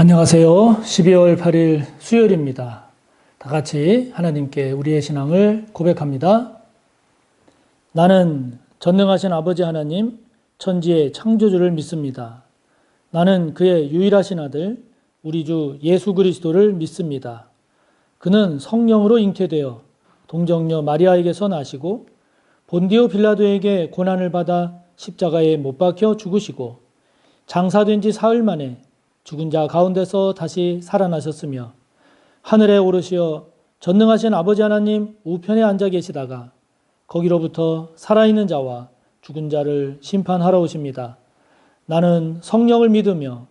안녕하세요. 12월 8일 수요일입니다. 다 같이 하나님께 우리의 신앙을 고백합니다. 나는 전능하신 아버지 하나님, 천지의 창조주를 믿습니다. 나는 그의 유일하신 아들, 우리 주 예수 그리스도를 믿습니다. 그는 성령으로 잉태되어 동정녀 마리아에게서 나시고 본디오 빌라도에게 고난을 받아 십자가에 못 박혀 죽으시고 장사된 지 사흘 만에 죽은 자 가운데서 다시 살아나셨으며 하늘에 오르시어 전능하신 아버지 하나님 우편에 앉아 계시다가 거기로부터 살아있는 자와 죽은 자를 심판하러 오십니다. 나는 성령을 믿으며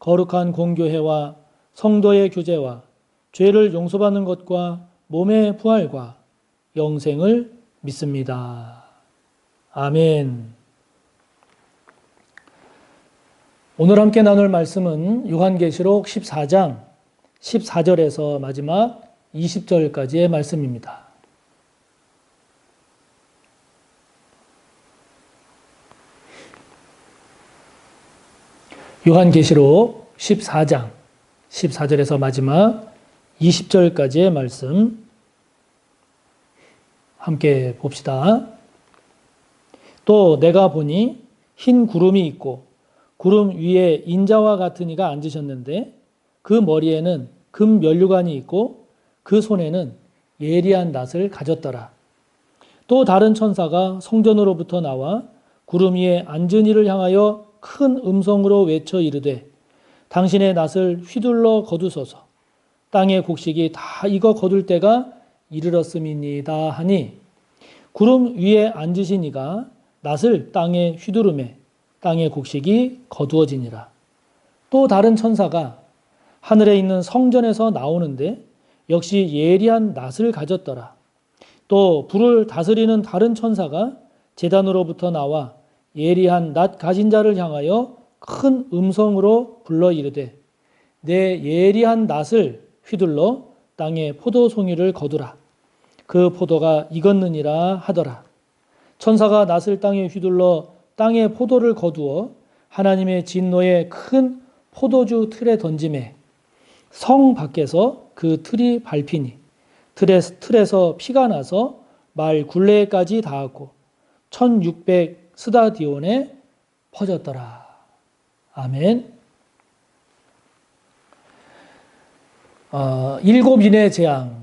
거룩한 공교회와 성도의 교제와 죄를 용서받는 것과 몸의 부활과 영생을 믿습니다. 아멘. 오늘 함께 나눌 말씀은 요한계시록 14장 14절에서 마지막 20절까지의 말씀입니다. 요한계시록 14장 14절에서 마지막 20절까지의 말씀 함께 봅시다. 또 내가 보니 흰 구름이 있고 구름 위에 인자와 같은 이가 앉으셨는데 그 머리에는 금 면류관이 있고 그 손에는 예리한 낫을 가졌더라. 또 다른 천사가 성전으로부터 나와 구름 위에 앉은 이를 향하여 큰 음성으로 외쳐 이르되 당신의 낫을 휘둘러 거두소서. 땅의 곡식이 다 익어 거둘 때가 이르렀음이니이다 하니 구름 위에 앉으신 이가 낫을 땅에 휘두르매 땅의 곡식이 거두어지니라. 또 다른 천사가 하늘에 있는 성전에서 나오는데 역시 예리한 낫을 가졌더라. 또 불을 다스리는 다른 천사가 제단으로부터 나와 예리한 낫 가진 자를 향하여 큰 음성으로 불러 이르되 내 예리한 낫을 휘둘러 땅에 포도송이를 거두라. 그 포도가 익었느니라 하더라. 천사가 낫을 땅에 휘둘러 땅에 포도를 거두어 하나님의 진노의 큰 포도주 틀에 던지매 성 밖에서 그 틀이 밟히니 틀에서 피가 나서 말 굴레까지 닿았고 1600 스다디온에 퍼졌더라. 아멘. 일곱 인의 재앙,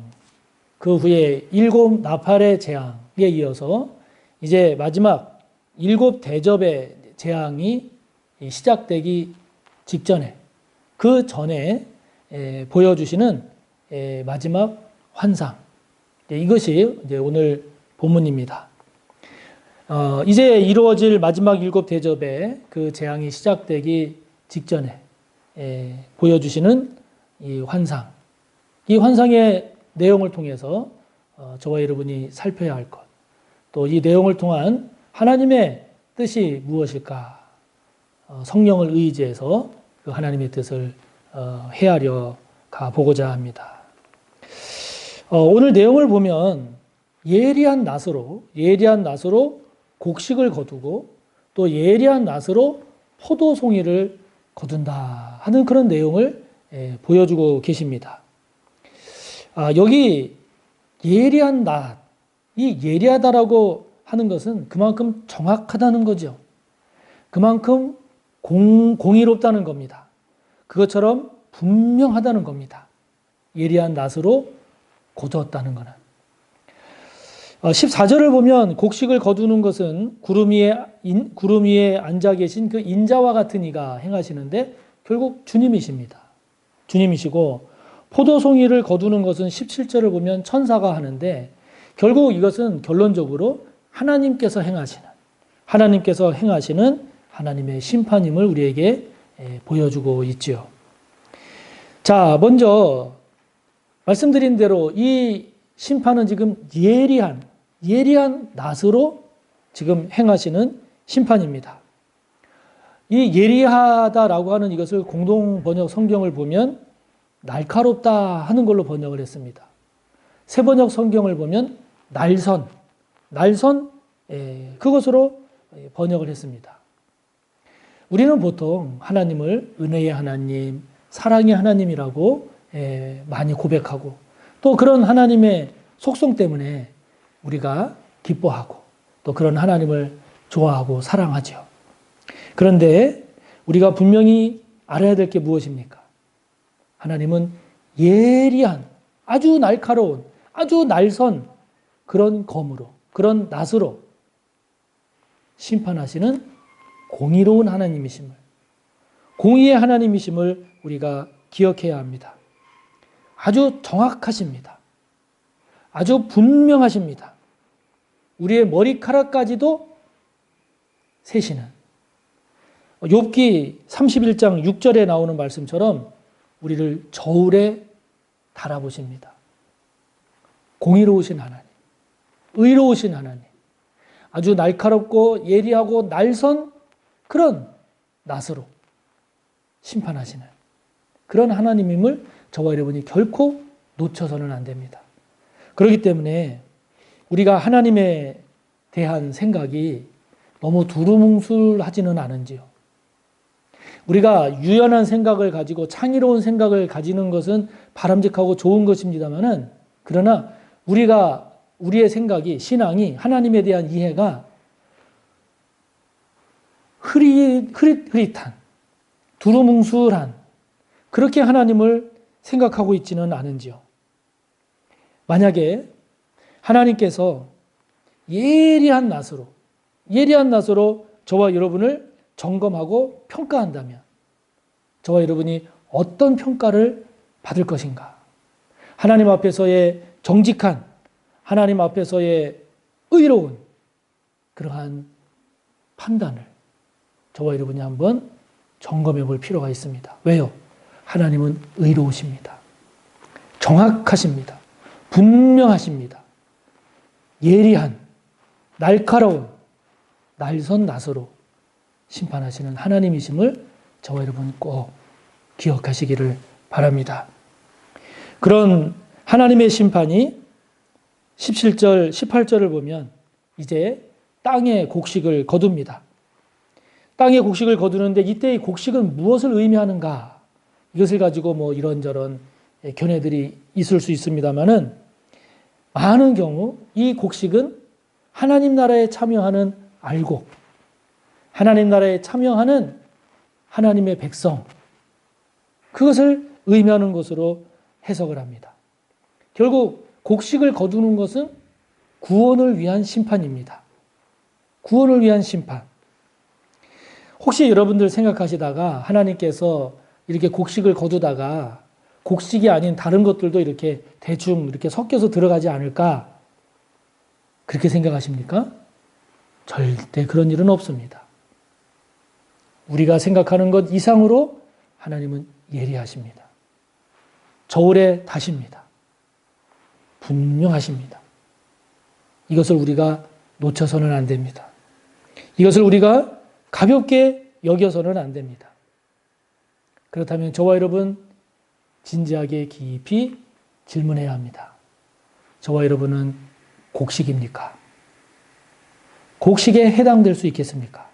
그 후에 일곱 나팔의 재앙에 이어서 이제 마지막 일곱 대접의 재앙이 시작되기 직전에 그 전에 보여주시는 마지막 환상, 이것이 이제 오늘 본문입니다. 이제 이루어질 마지막 일곱 대접의 그 재앙이 시작되기 직전에 보여주시는 이 환상, 이 환상의 내용을 통해서 저와 여러분이 살펴야 할 것, 또 이 내용을 통한 하나님의 뜻이 무엇일까? 성령을 의지해서 그 하나님의 뜻을 헤아려 가보고자 합니다. 오늘 내용을 보면 예리한 낫으로 곡식을 거두고 또 예리한 낫으로 포도송이를 거둔다 하는 그런 내용을 보여주고 계십니다. 여기 예리한 낫, 이 예리하다라고 하는 것은 그만큼 정확하다는 거죠. 그만큼 공의롭다는 겁니다. 그것처럼 분명하다는 겁니다. 예리한 낫으로 거두었다는 것은. 14절을 보면 곡식을 거두는 것은 구름 위에 앉아 계신 그 인자와 같은 이가 행하시는데 결국 주님이십니다. 주님이시고 포도송이를 거두는 것은 17절을 보면 천사가 하는데 결국 이것은 결론적으로 하나님께서 행하시는 하나님의 심판임을 우리에게 보여주고 있지요. 자, 먼저 말씀드린 대로 이 심판은 지금 예리한 낫으로 지금 행하시는 심판입니다. 이 예리하다라고 하는 이것을 공동 번역 성경을 보면 날카롭다 하는 걸로 번역을 했습니다. 새 번역 성경을 보면 날선 그것으로 번역을 했습니다. 우리는 보통 하나님을 은혜의 하나님, 사랑의 하나님이라고 많이 고백하고 또 그런 하나님의 속성 때문에 우리가 기뻐하고 또 그런 하나님을 좋아하고 사랑하죠. 그런데 우리가 분명히 알아야 될 게 무엇입니까? 하나님은 예리한 아주 날카로운 아주 날선 그런 검으로 그런 낫으로 심판하시는 공의로운 하나님이심을 공의의 하나님이심을 우리가 기억해야 합니다. 아주 정확하십니다. 아주 분명하십니다. 우리의 머리카락까지도 세시는 욥기 31장 6절에 나오는 말씀처럼 우리를 저울에 달아보십니다. 공의로우신 하나님, 의로우신 하나님, 아주 날카롭고 예리하고 날선 그런 낫으로 심판하시는 그런 하나님임을 저와 여러분이 결코 놓쳐서는 안 됩니다. 그렇기 때문에 우리가 하나님에 대한 생각이 너무 두루뭉술하지는 않은지요. 우리가 유연한 생각을 가지고 창의로운 생각을 가지는 것은 바람직하고 좋은 것입니다만은 그러나 우리의 생각이 신앙이 하나님에 대한 이해가 흐릿흐릿한 두루뭉술한 그렇게 하나님을 생각하고 있지는 않은지요. 만약에 하나님께서 예리한 낫으로 저와 여러분을 점검하고 평가한다면 저와 여러분이 어떤 평가를 받을 것인가? 하나님 앞에서의 정직한, 하나님 앞에서의 의로운 그러한 판단을 저와 여러분이 한번 점검해 볼 필요가 있습니다. 왜요? 하나님은 의로우십니다. 정확하십니다. 분명하십니다. 예리한, 날카로운, 날선 낫으로 심판하시는 하나님이심을 저와 여러분 꼭 기억하시기를 바랍니다. 그런 하나님의 심판이 17절, 18절을 보면 이제 땅의 곡식을 거둡니다. 땅의 곡식을 거두는데 이때의 곡식은 무엇을 의미하는가? 이것을 가지고 뭐 이런저런 견해들이 있을 수 있습니다만은 많은 경우 이 곡식은 하나님 나라에 참여하는 알곡, 하나님 나라에 참여하는 하나님의 백성, 그것을 의미하는 것으로 해석을 합니다. 결국 곡식을 거두는 것은 구원을 위한 심판입니다. 구원을 위한 심판. 혹시 여러분들 생각하시다가 하나님께서 이렇게 곡식을 거두다가 곡식이 아닌 다른 것들도 이렇게 대충 이렇게 섞여서 들어가지 않을까? 그렇게 생각하십니까? 절대 그런 일은 없습니다. 우리가 생각하는 것 이상으로 하나님은 예리하십니다. 저울에 다십니다. 분명하십니다. 이것을 우리가 놓쳐서는 안 됩니다. 이것을 우리가 가볍게 여겨서는 안 됩니다. 그렇다면 저와 여러분 진지하게 깊이 질문해야 합니다. 저와 여러분은 곡식입니까? 곡식에 해당될 수 있겠습니까?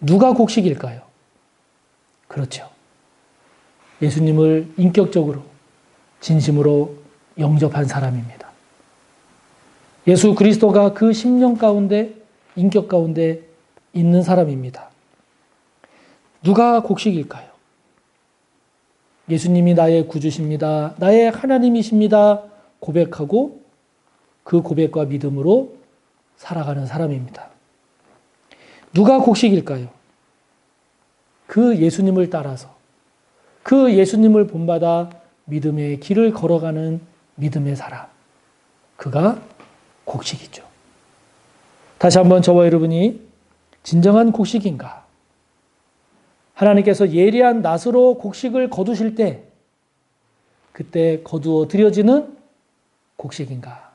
누가 곡식일까요? 그렇죠. 예수님을 인격적으로 진심으로 영접한 사람입니다. 예수 그리스도가 그 심령 가운데 인격 가운데 있는 사람입니다. 누가 곡식일까요? 예수님이 나의 구주십니다. 나의 하나님이십니다. 고백하고 그 고백과 믿음으로 살아가는 사람입니다. 누가 곡식일까요? 그 예수님을 따라서 그 예수님을 본받아 믿음의 길을 걸어가는 믿음의 사람. 그가 곡식이죠. 다시 한번 저와 여러분이 진정한 곡식인가? 하나님께서 예리한 낫으로 곡식을 거두실 때 그때 거두어 드려지는 곡식인가?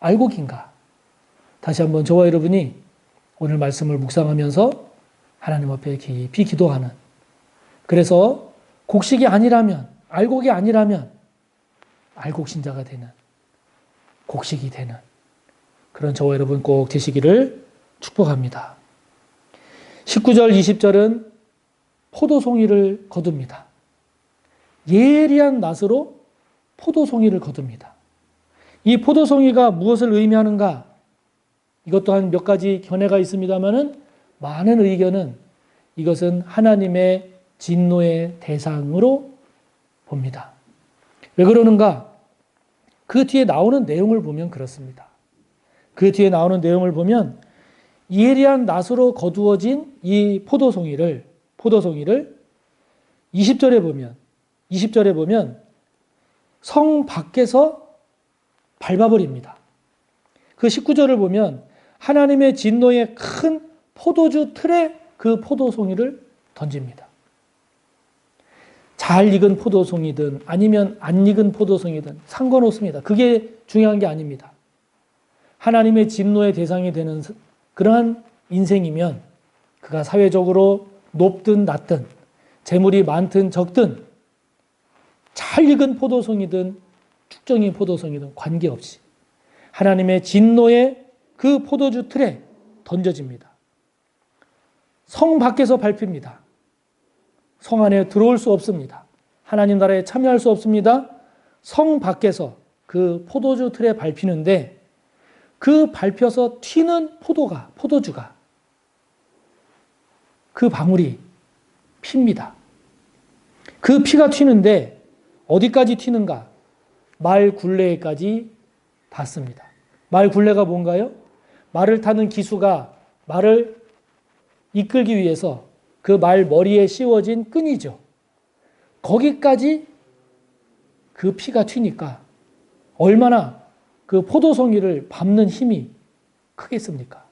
알곡인가? 다시 한번 저와 여러분이 오늘 말씀을 묵상하면서 하나님 앞에 깊이 기도하는, 그래서 곡식이 아니라면, 알곡이 아니라면 알곡신자가 되는, 곡식이 되는 그런 저와 여러분 꼭 되시기를 축복합니다. 19절, 20절은 포도송이를 거둡니다. 예리한 낫으로 포도송이를 거둡니다. 이 포도송이가 무엇을 의미하는가? 이것 또한 몇 가지 견해가 있습니다만은 많은 의견은 이것은 하나님의 진노의 대상으로 봅니다. 왜 그러는가? 그 뒤에 나오는 내용을 보면 그렇습니다. 그 뒤에 나오는 내용을 보면 예리한 낫으로 거두어진 이 포도송이를 20절에 보면 성 밖에서 밟아버립니다. 그 19절을 보면 하나님의 진노의 큰 포도주 틀에 그 포도송이를 던집니다. 잘 익은 포도송이든 아니면 안 익은 포도송이든 상관없습니다. 그게 중요한 게 아닙니다. 하나님의 진노의 대상이 되는 그러한 인생이면 그가 사회적으로 높든 낮든 재물이 많든 적든 잘 익은 포도송이든 축정인 포도송이든 관계없이 하나님의 진노의 그 포도주 틀에 던져집니다. 성 밖에서 밟힙니다. 성 안에 들어올 수 없습니다. 하나님 나라에 참여할 수 없습니다. 성 밖에서 그 포도주 틀에 밟히는데 그 밟혀서 튀는 포도주가 그 방울이 핍니다. 그 피가 튀는데 어디까지 튀는가? 말 굴레까지 닿습니다. 말 굴레가 뭔가요? 말을 타는 기수가 말을 이끌기 위해서 그 말 머리에 씌워진 끈이죠. 거기까지 그 피가 튀니까 얼마나 그 포도송이를 밟는 힘이 크겠습니까?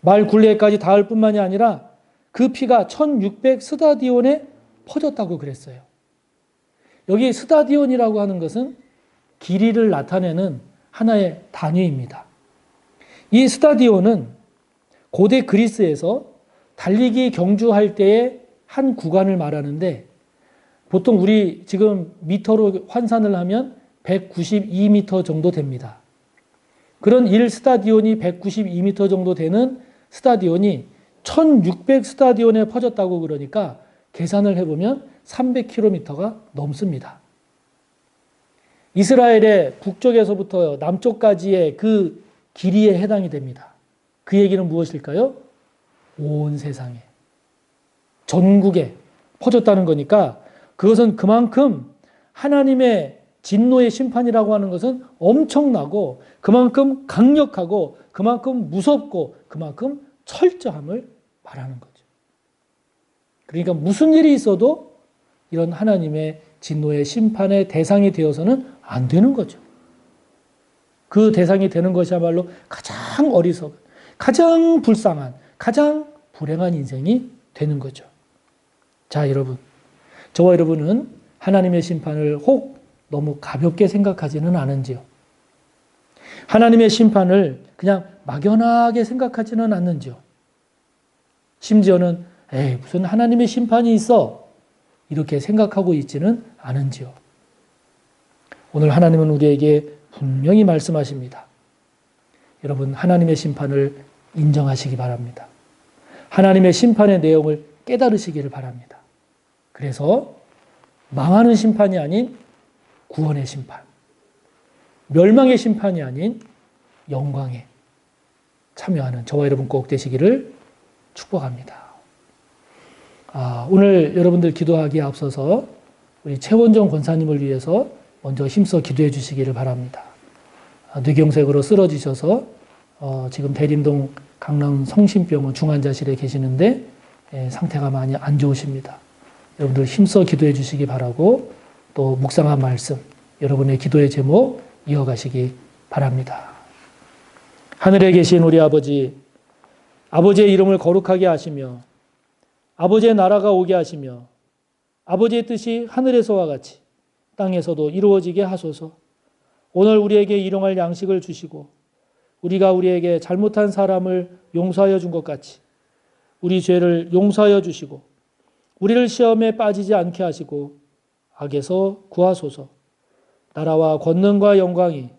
말 굴레까지 닿을 뿐만이 아니라 그 피가 1600 스타디온에 퍼졌다고 그랬어요. 여기 스타디온이라고 하는 것은 길이를 나타내는 하나의 단위입니다. 이 스타디온은 고대 그리스에서 달리기 경주할 때의 한 구간을 말하는데 보통 우리 지금 미터로 환산을 하면 192m 정도 됩니다. 그런 1스타디온이 192m 정도 되는 스타디온이 1600 스타디온에 퍼졌다고 그러니까 계산을 해보면 300km가 넘습니다. 이스라엘의 북쪽에서부터 남쪽까지의 그 길이에 해당이 됩니다. 그 얘기는 무엇일까요? 온 세상에, 전국에 퍼졌다는 거니까 그것은 그만큼 하나님의 진노의 심판이라고 하는 것은 엄청나고 그만큼 강력하고 그만큼 무섭고 그만큼 철저함을 말하는 거죠. 그러니까 무슨 일이 있어도 이런 하나님의 진노의 심판의 대상이 되어서는 안 되는 거죠. 그 대상이 되는 것이야말로 가장 어리석은, 가장 불쌍한, 가장 불행한 인생이 되는 거죠. 자, 여러분. 저와 여러분은 하나님의 심판을 혹 너무 가볍게 생각하지는 않은지요? 하나님의 심판을 그냥 막연하게 생각하지는 않는지요? 심지어는 무슨 하나님의 심판이 있어 이렇게 생각하고 있지는 않은지요? 오늘 하나님은 우리에게 분명히 말씀하십니다. 여러분, 하나님의 심판을 인정하시기 바랍니다. 하나님의 심판의 내용을 깨달으시기를 바랍니다. 그래서 망하는 심판이 아닌 구원의 심판, 멸망의 심판이 아닌 영광에 참여하는 저와 여러분 꼭 되시기를 축복합니다. 오늘 여러분들 기도하기에 앞서서 우리 최원정 권사님을 위해서 먼저 힘써 기도해 주시기를 바랍니다. 뇌경색으로 쓰러지셔서 지금 대림동 강남 성심병원 중환자실에 계시는데 상태가 많이 안 좋으십니다. 여러분들 힘써 기도해 주시기 바라고 또 묵상한 말씀, 여러분의 기도의 제목 이어가시기 바랍니다. 하늘에 계신 우리 아버지, 아버지의 이름을 거룩하게 하시며 아버지의 나라가 오게 하시며 아버지의 뜻이 하늘에서와 같이 땅에서도 이루어지게 하소서. 오늘 우리에게 일용할 양식을 주시고 우리가 우리에게 잘못한 사람을 용서하여 준 것 같이 우리 죄를 용서하여 주시고 우리를 시험에 빠지지 않게 하시고 악에서 구하소서. 나라와 권능과 영광이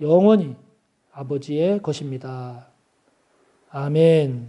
영원히 아버지의 것입니다. 아멘.